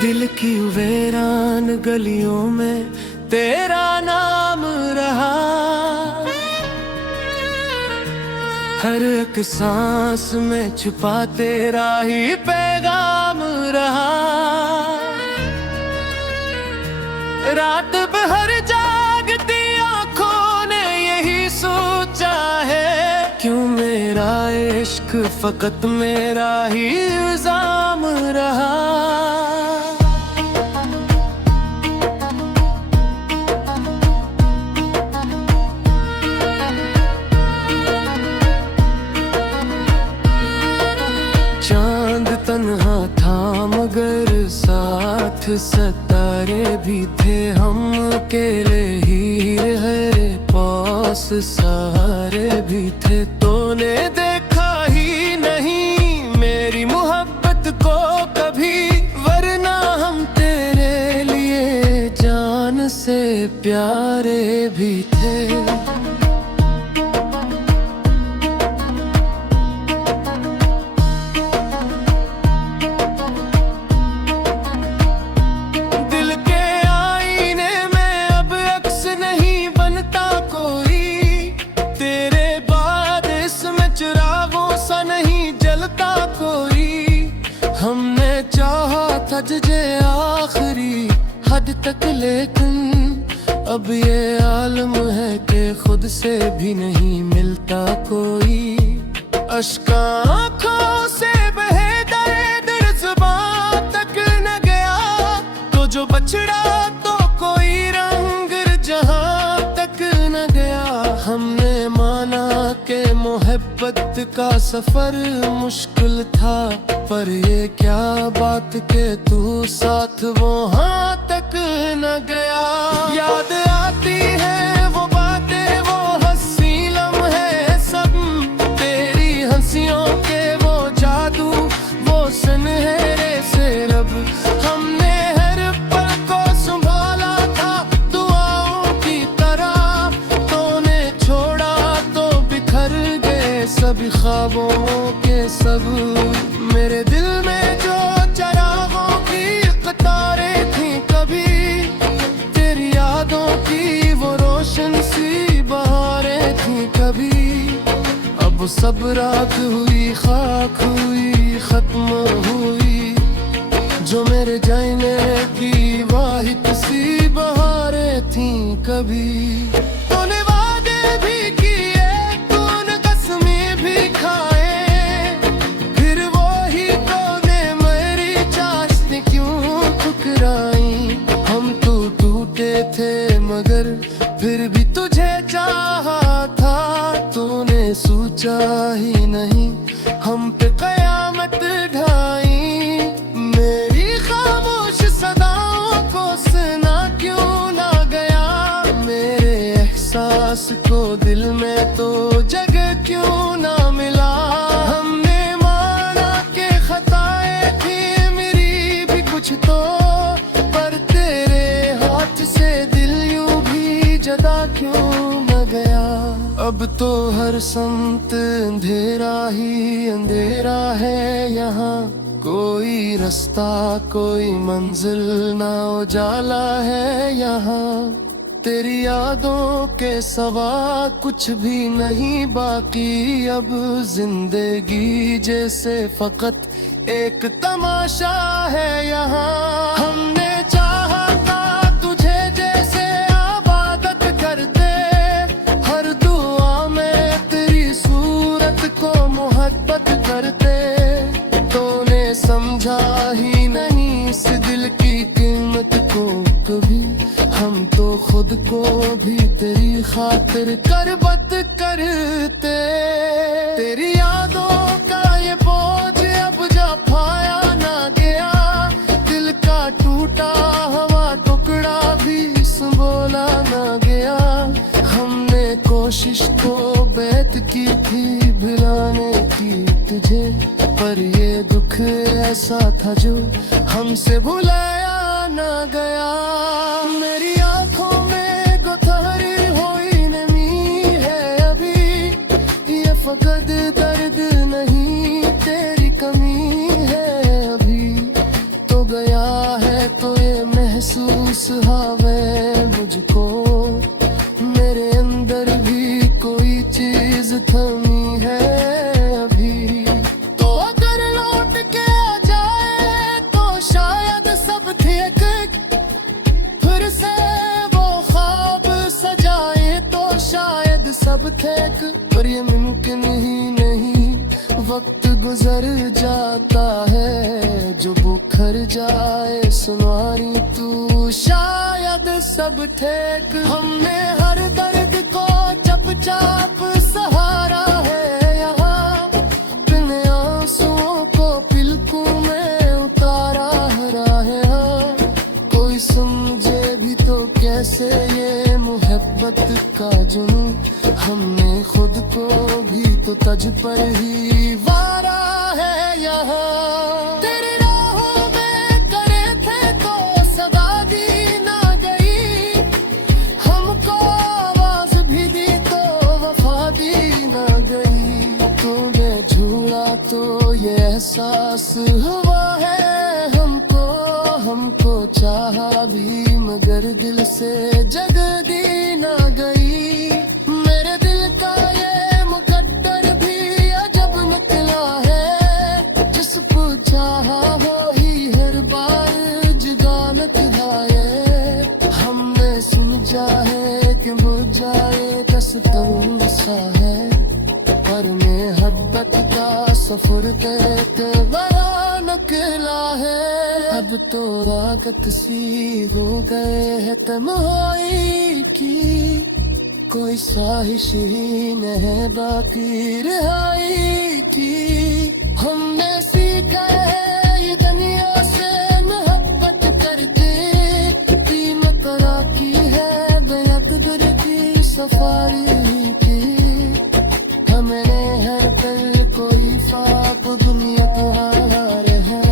दिल की वीरान गलियों में तेरा नाम रहा, हर एक सांस में छुपा तेरा ही पैगाम रहा। रात भर जागती आंखों ने यही सोचा है, क्यों मेरा इश्क फकत मेरा ही इल्जाम रहा। चांद तन्हा था मगर साथ सितारे भी थे, हम अकेले हीर हरे पास सहारे भी थे। तूने देखा ही नहीं मेरी मोहब्बत को कभी, वरना हम तेरे लिए जान से प्यारे भी थे। हमने चाहा था तुझे आखिरी हद तक, लेकिन अब ये आलम है कि खुद से भी नहीं मिलता कोई। अश्का आँखों से बहे दर्द ज़ुबान तक न गया, तो जो बछड़ा तो कोई रंग जहाँ तक न गया। हमने माना कि मोहब्बत का सफर मुश्किल था, पर ये क्या बात के तू साथ वहाँ तक न गया। याद आती है वो बातें, वो हंसी लम्हे सब, तेरी हंसियों के वो जादू, वो सुनहरे से रब। हमने हर पल को संभाला था दुआओं की तरह, तूने छोड़ा तो बिखर गए सभी ख्वाबों के सब। मेरे दिल में जो चरागों की कतारें थी कभी, तेरी यादों की वो रोशन सी बहारें थी कभी, अब सब राख हुई खाक हुई खत्म हुई। जो मेरे जाने की वाहिद सी बहारें थी कभी। तूने वादे भी किए, तूने कसमें भी खाए, थे मगर फिर भी तुझे चाहा था। तूने सोचा ही नहीं हम पे कयामत ढाई, मेरी खामोश सदाओं को सुना क्यों ना गया। मेरे एहसास को दिल में तो जगह क्यों ना मिला। हमने माना कि खताएं थी मेरी भी कुछ तो, क्यों न गया। अब तो हर संत अंधेरा ही अंधेरा है यहाँ, कोई रास्ता कोई मंजिल ना उजाला है यहाँ। तेरी यादों के सवा कुछ भी नहीं बाकी, अब जिंदगी जैसे फकत एक तमाशा है यहाँ। हमने चाहा था तुझे जैसे आबादत करते, हर दुआ में तेरी सूरत को मोहब्बत करते। तूने समझा ही नहीं इस दिल की कीमत को कभी, हम तो खुद को भी तेरी खातिर करबत करते। तेरी यादों का ये बोझ अब जा पाया ना गया, दिल का टूटा हवा टुकड़ा भी संभोला ना गया। हमने कोशिश तो बैत की थी भुलाने की तुझे, पर ये दुख ऐसा था जो हमसे भुलाया ना गया। मेरी आंखों में गोथारी हुई नमी है अभी, ये फकत दर्द नहीं तेरी कमी है अभी। तो गया है थमी है अभी। तो अगर लौट के आ जाए तो शायद सब ठीक, फिर से वो ख्वाब सजाए तो शायद सब ठीक। पर ये मुमकिन ही नहीं, वक्त गुजर जाता है जो बुखर जाए सुनारी तू, शायद सब ठीक। हमने हर दर्द को चुपचाप सहारा है यहाँ, बिन आंसुओं को पिलकों में उतारा हरा है हाँ। कोई समझे भी तो कैसे ये मोहब्बत का जुनून, हमने खुद को भी तो तज पर ही वारा है यहाँ। तेरी राहों में करे थे तो सदा दी ना गई, हमको आवाज भी दी तो वफा दी ना गई। तूने झूला तो ये एहसास हुआ है हमको, हमको चाहा भी मगर दिल से जगह दी ना गई। मेरे दिल का ये मुकद्दर भी अजब निकला है, जिस पूछा हो ही हर बार जगानत है। हमने समझा है कि बुझ जाए दस तम सा है, पर में हद का सफर तक बड़ा निकला है। अब तो रागत सी हो गए है तन्हाई की, कोई ख्वाहिश ही न है बाकी रिहाई की। हमने सीखा है ये दुनिया से मोहब्बत करके, कीमत अदा की है बेअकदर की सफारी की। हमने हर पल कोई ख्वाब दुनिया के हार है,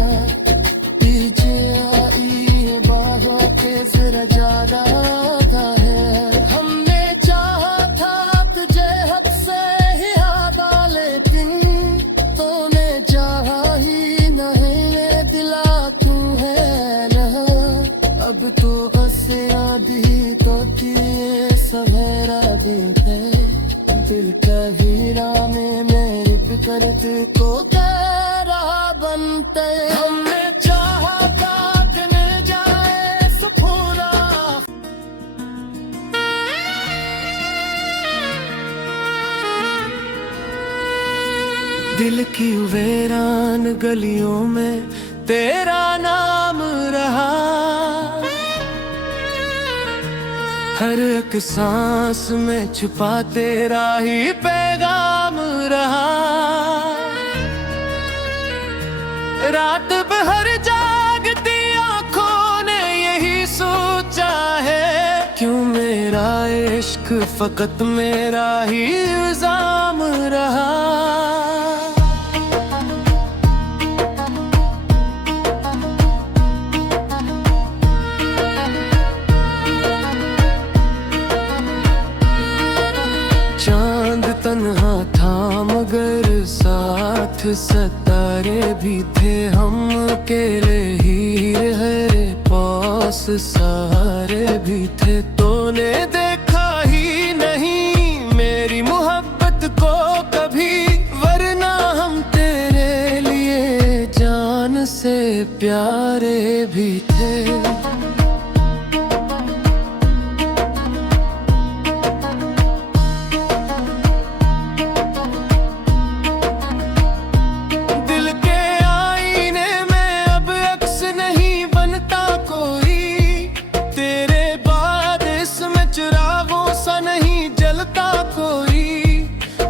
पीछे आई है बाहों के जरा ज्यादा था है। हमने चाहा था तुझे हद से ही आधा, लेकिन तूने चाहा ही नहीं दिला तू है रहा। अब तो बस आधी तो तेरे सवेरा दिन है, दिल का हीरा में मेरे फिक्रत को तेरा बनते। हमने चाहा था कि न जाए सुफूरा, दिल की वीरान गलियों में तेरा नाम रहा, हर एक सांस में छुपा तेरा ही पैगाम रहा। रात भर जागती आंखों ने यही सोचा है, क्यों मेरा इश्क फकत मेरा ही इल्जाम रहा। चांद तन्हा था मगर साथ सितारे भी थे, हम अकेले ही हरे पास सहारे भी थे। तूने देखा ही नहीं मेरी मोहब्बत को कभी, वरना हम तेरे लिए जान से प्यारे भी थे।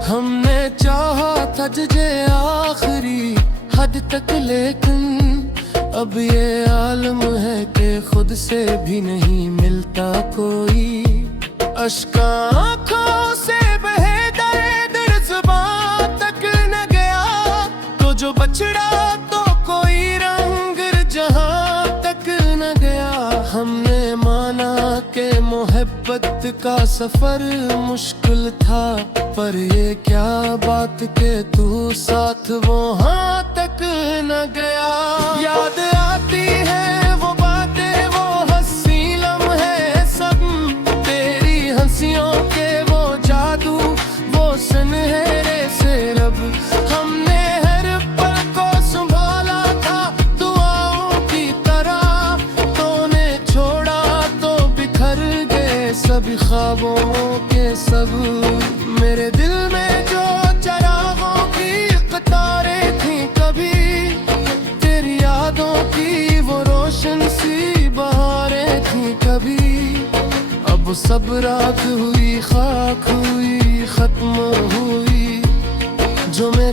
हमने चाहा था तुझे आखिरी हद तक, लेकिन अब ये आलम है कि खुद से भी नहीं मिलता कोई। अश्का आँखों से बहे दर्द ज़ुबान तक न गया, तो जो बछड़ा तो कोई रंग जहाँ तक न गया। हमने माना के मोहब्बत का सफर मुश्किल था, पर ये क्या बात के तू साथ वहाँ तक न गया। याद आती है वो बातें, वो हंसी लम्हे सब, तेरी हंसियों के वो जादू, वो सनहे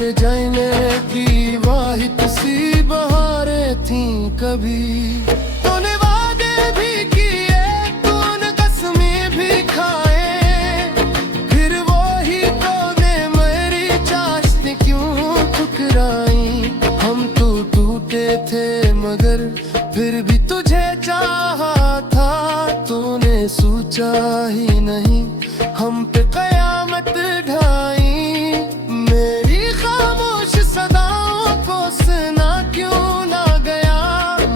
तेरे जाने की वाहिद सी बहारें थी कभी। तूने वादे भी किए, तूने कसमें भी खाए, फिर वो ही तूने मेरी चाहतें क्यों ठुकराई। हम तो टूटे थे मगर फिर भी तुझे चाहा था, तूने सोचा ही नहीं हम पे कयामत ढाई। मेरी खामोश सदाओं को सुना क्यों ना गया,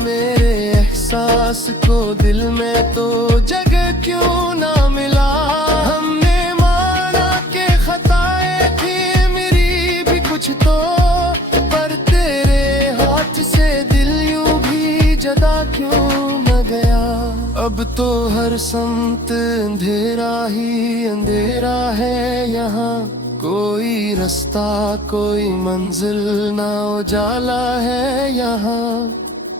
मेरे एहसास को दिल में तो जगह क्यों ना मिला। हमने माना के खताएं थी मेरी भी कुछ तो, पर तेरे हाथ से दिल यूं भी जदा क्यों न गया। अब तो हर समत अंधेरा ही अंधेरा है यहाँ, कोई रास्ता कोई मंजिल ना उजाला है यहाँ।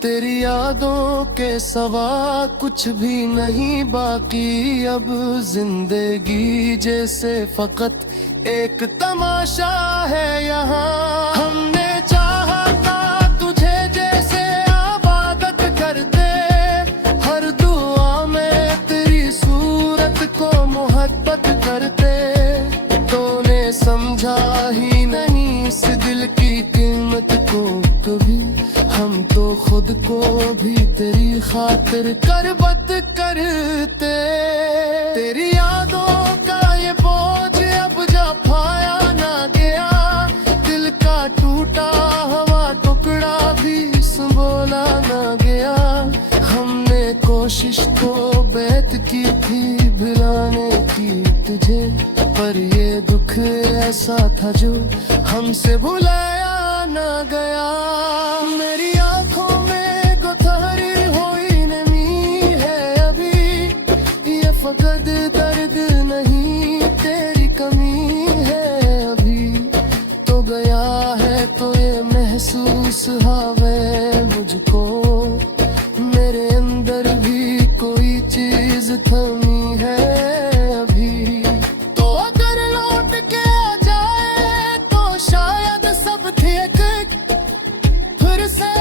तेरी यादों के सवा कुछ भी नहीं बाकी, अब जिंदगी जैसे फकत एक तमाशा है यहाँ। हमने चाहा था तुझे जैसे आबादत करते, हर दुआ में तेरी सूरत को मोहब्बत करते। तूने समझा ही नहीं इस दिल की कीमत को कभी, हम तो खुद को भी तेरी खातिर करबत करते। तेरी यादों का ये बोझ अब जा पाया ना गया, दिल का टूटा हुआ टुकड़ा भी संभोला ना गया। हमने कोशिश तो बैत की थी भुलाने की तुझे, पर ये दुख ऐसा था जो हमसे भुलाया ना गया। मेरी आंखों में गुथारी हुई नमी है अभी, ये फकत दर्द नहीं तेरी कमी है अभी। तो गया है तो ये महसूस हावे मुझको, मेरे अंदर भी कोई चीज थमी है अभी। तो अगर लौट के आ जाए तो शायद सब ठीक, फिर से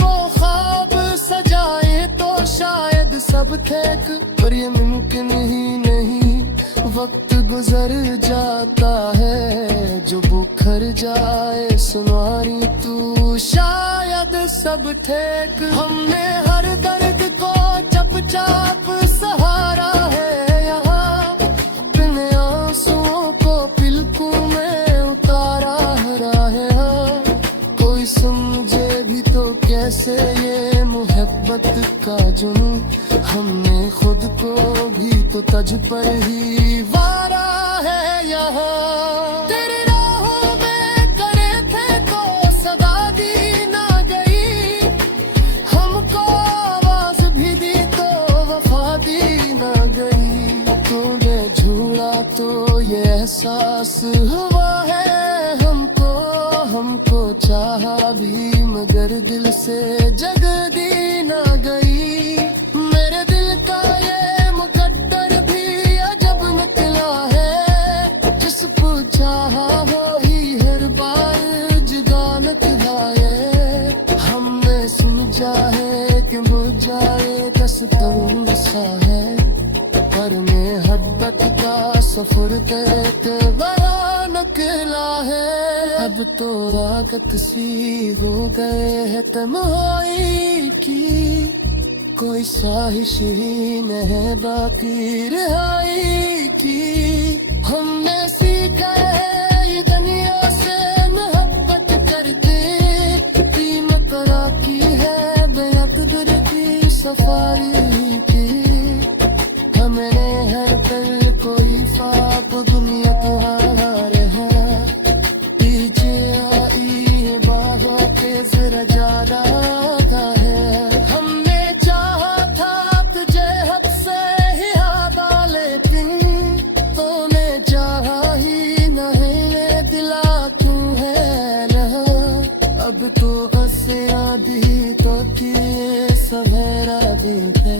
वो ख्वाब सजाए तो शायद सब ठीक। पर ये मुमकिन ही नहीं, वक्त गुजर जाता है जो बुखर जाए सुनारी तू शायद सब ठीक। हमने हर दर्द को चुपचाप सहारा है यहाँ, बिन आंसुओं को पिलकों में उतारा है। कोई समझे भी तो कैसे ये मोहब्बत का जुनून, हमने खुद को भी तो तज पर ही वारा है यहाँ। तेरी राहों में करे थे तो सदा दी ना गई, हमको आवाज भी दी तो वफा दी ना गई। तूने झूला तो ये एहसास हुआ है हमको, हमको चाहा भी मगर दिल से जगह दी ना गई। मेरे दिल का ये मुकद्दर भी अजब निकला है, जिस पूछा वो ही हर बार जगानत लाए। हमने समझा है कि बुझ जाए दस्तम सा है, पर में हद्दत का सफर तय बड़ा निकला है। अब तो रागत सी हो गए है तन्हाई की, कोई ख्वाहिश ही न है बाकी रिहाई की। हमने सीखा है ये दुनिया से मोहब्बत करके, कीमत की है बेअक़दर की सफारी की। हमने हर पल कोई ख्वाब दुनिया तुम्हार है, पीछे आई है बाहों के जरा ज्यादा है। हमने चाहा था तुझे हद से ही आधा, लेकिन तूने चाहा ही नहीं दिला क्यों है रहा। अब तो हंसे आधी तो किए सवेरा देते,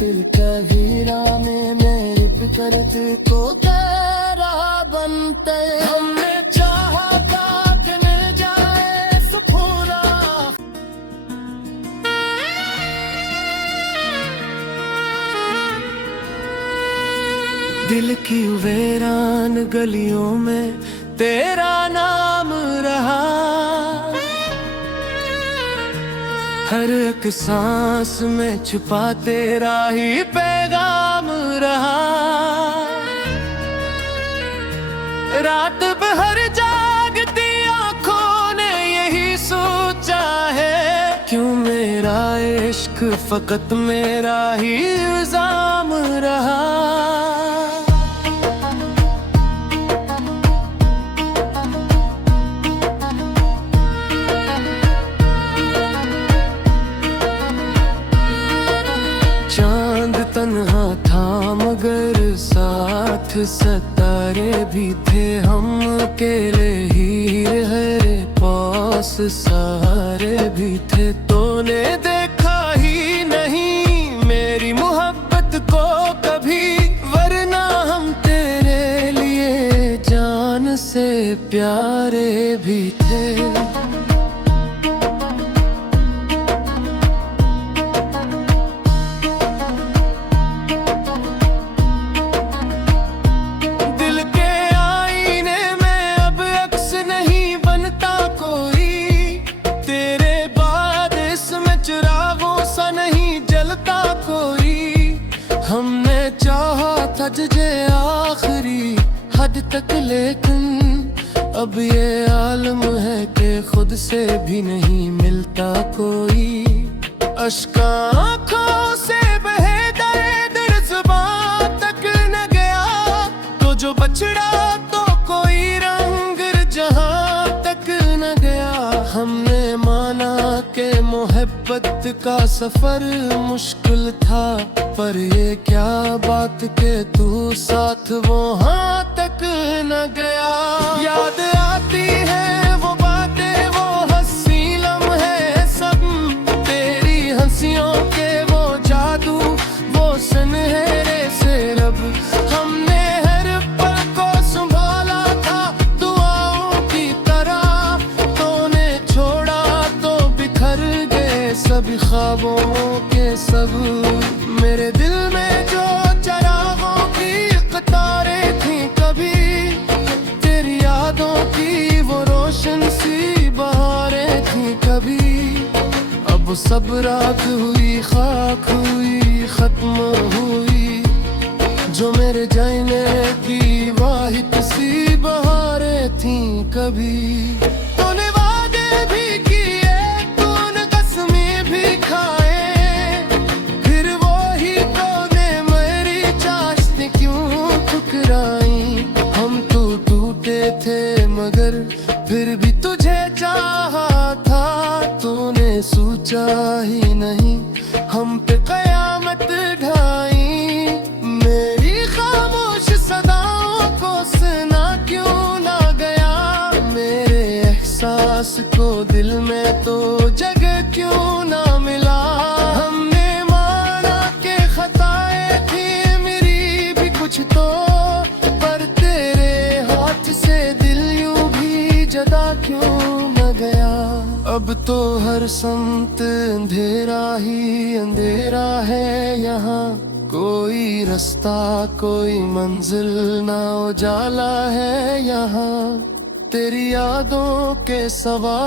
दिल का हीरा में मेरी फिक्र को तेरा बनते। हमने चाहा था दिल की वीरान गलियों में तेरा नाम रहा, हर एक सांस में छुपा तेरा ही पैगाम रहा। रात भर जागती आंखों ने यही सोचा है, क्यों मेरा इश्क फकत मेरा ही इल्जाम रहा। चांद तन्हा था मगर साथ सितारे भी थे, हम अकेले ही हरे पास सहारे भी थे। तूने देखा ही नहीं मेरी मोहब्बत को कभी, वरना हम तेरे लिए जान से प्यारे भी थे। हमने चाहा था तुझे आखिरी हद तक, लेकिन अब ये आलम है कि खुद से भी नहीं मिलता कोई। अश्क आँखों से बहे दर्द ज़ुबान तक न गया, तो जो बछड़ा तो कोई रंग जहाँ तक न गया। हमने माना कि मोहब्बत का सफर मुश्किल था, पर ये क्या बात के तू साथ वहाँ तक न गया। याद आती है वो बातें, वो हंसी लम्हे सब, तेरी हंसियों के वो जादू, वो सुनहरे से रब। हमने हर पल को संभाला था दुआओं की तरह, तूने छोड़ा तो बिखर गए सभी ख्वाबों के सब। मेरे दिल में जो चरागों की कतारें थी कभी, तेरी यादों की वो रोशन सी बहारें थी कभी। अब सब राख हुई, खाक हुई, खत्म हुई, जो मेरे जाने की वाहिद सी बहारें थी कभी। तूने वादे भी किए, तूने कसमें भी खाए, हम तो टूटे थे मगर फिर भी तुझे चाहा था। तूने सोचा ही नहीं हम पे कयामत ढाई, मेरी खामोश सदाओं को सुना क्यों ना गया। मेरे एहसास को दिल में तो जगह क्यों ना मिला। हमने माना कि खताएं थी मेरी भी कुछ तो, क्यों न गया। अब तो हर संत अंधेरा ही अंधेरा है यहाँ, कोई रास्ता कोई मंजिल ना उजाला है यहाँ। तेरी यादों के सवा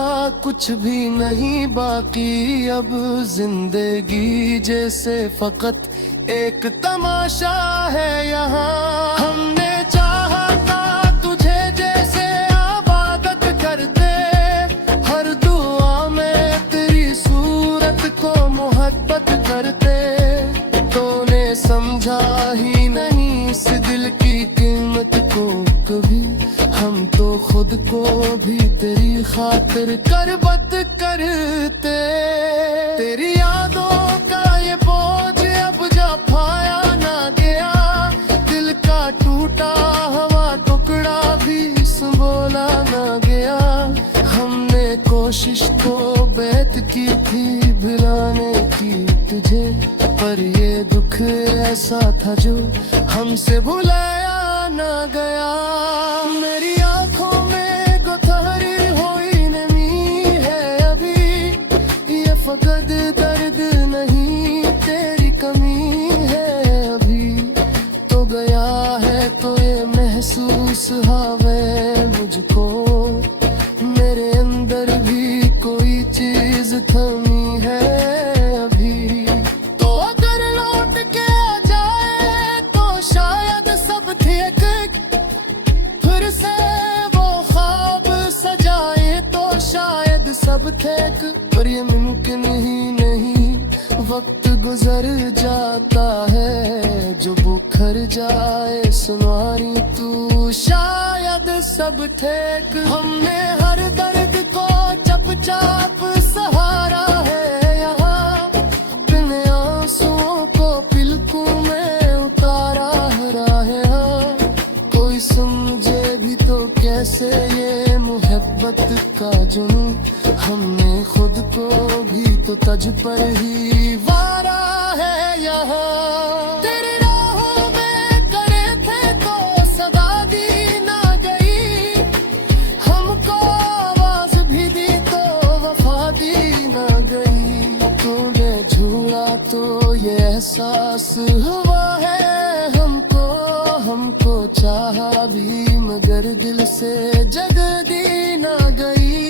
कुछ भी नहीं बाकी, अब जिंदगी जैसे फकत एक तमाशा है यहाँ। हमने चाहा था तुझे जैसे करते, हर दुआ में तेरी सूरत को मोहब्बत करते। तूने समझा ही नहीं इस दिल की कीमत को कभी, हम तो खुद को भी तेरी खातिर करबत करते। तेरी यादों का ये बोझ अब जा पाया ना गया, दिल का टूटा हुआ टुकड़ा भी संभोला ना गया। हमने कोशिश तो बैत की थी भुलाने की तुझे, पर ये दुख ऐसा था जो हमसे भुलाया ना गया। मेरी आंखों में गोथारी हुई नमी है अभी, ये फकत दर्द नहीं तेरी कमी है अभी। तो गया है सब थे एक, पर ये मुमकिन ही नहीं। वक्त गुजर जाता है जो बुखर जाए सुनारी तू, शायद सब थे एक। हमने हर दर्द को चुपचाप सहारा है यहाँ, अपने आंसुओं को पिलकों में उतारा है। कोई समझे भी तो कैसे ये मोहब्बत का जुनून, हमने खुद को भी तो तज पर ही वारा है यहाँ। तेरी राहों में करे थे तो सदा दी ना गई, हमको आवाज भी दी तो वफा दी ना गई। तूने झूला तो ये एहसास हुआ है हमको, हमको चाहा भी मगर दिल से जग दी ना गई।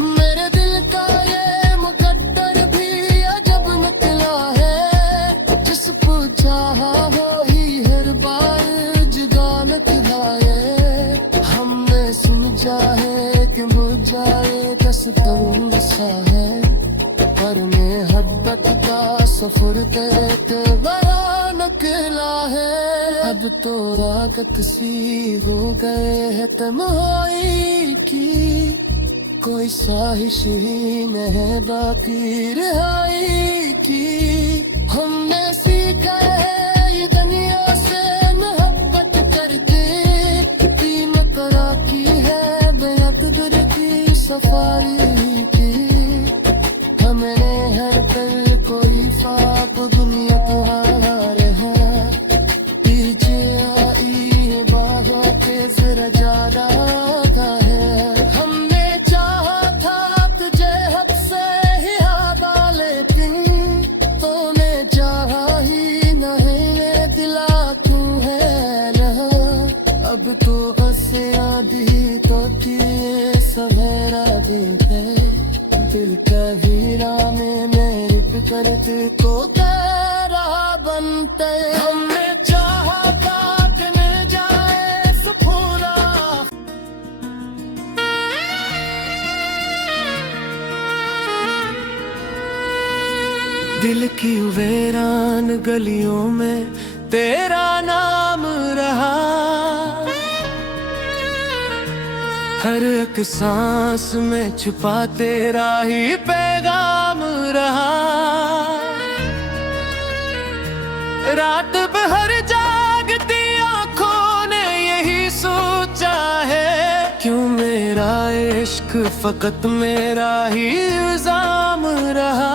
मेरे दिल का ये मुकद्दर भी अजब निकला है, जिसको चाहा हो ही हर बार जुदा निकला है। हमने समझा है कि बुझ जाए दस्तम सा है, पर मोहब्बत का सफर तक बड़ा निकला है। अब तो रागत सी हो गए है तन्हाई की, कोई ख्वाहिश ही न है बाकी रिहाई की। हमने सीखा है ये दुनिया से मोहब्बत करके, कीमत की है बेअदर की सफारी की। हमने हर पल कोई ख्वाब दुनिया को हार है, पीछे आई है बाहों के जरा ज्यादा है। हमने चाहा था तुझे हद से ही आबा, लेकिन तूने चाहा ही नहीं, दिला तू है ना। अब तो हंसे आधी तो सवेरा देते, दिल का हीरा में मेरी फिक्रत को तेरा बनते। हमने चाहा था कि मिल जाए सुकून, दिल की वीरान गलियों में तेरा नाम रहा, हर एक सांस में छुपा तेरा ही पैगाम रहा। रात भर जागती आंखों ने यही सोचा है, क्यों मेरा इश्क फकत मेरा ही इल्जाम रहा।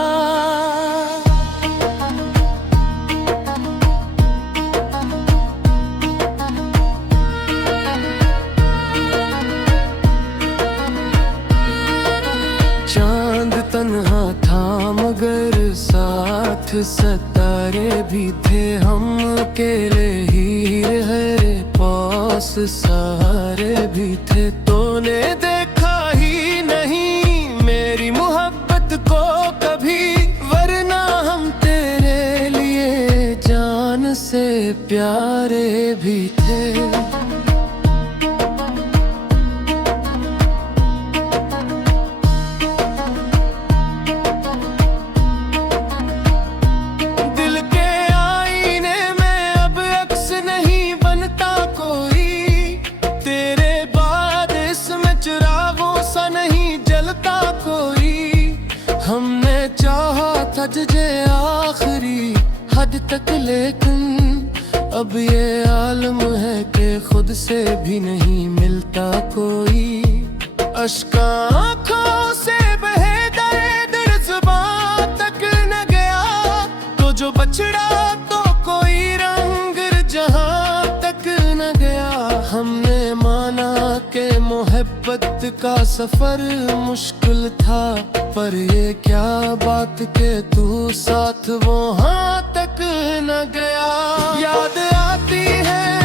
चांद तन्हा था मगर साथ सितारे भी थे, हम अकेले ही रहे पास सहारे भी थे। तूने देखा ही नहीं मेरी मोहब्बत को कभी, वरना हम तेरे लिए जान से प्यारे भी थे। हमने चाहा था तुझे आखिरी हद तक, लेकिन अब ये आलम है कि खुद से भी नहीं मिलता कोई। अश्का आँखों से बहे दर्द ज़ुबान तक न गया, तो जो बछड़ा तो कोई रंग जहां तक न गया। हमने माना के मोहब्बत का सफर मुश्किल था, पर ये क्या बात के तू साथ वहाँ तक न गया। याद आती है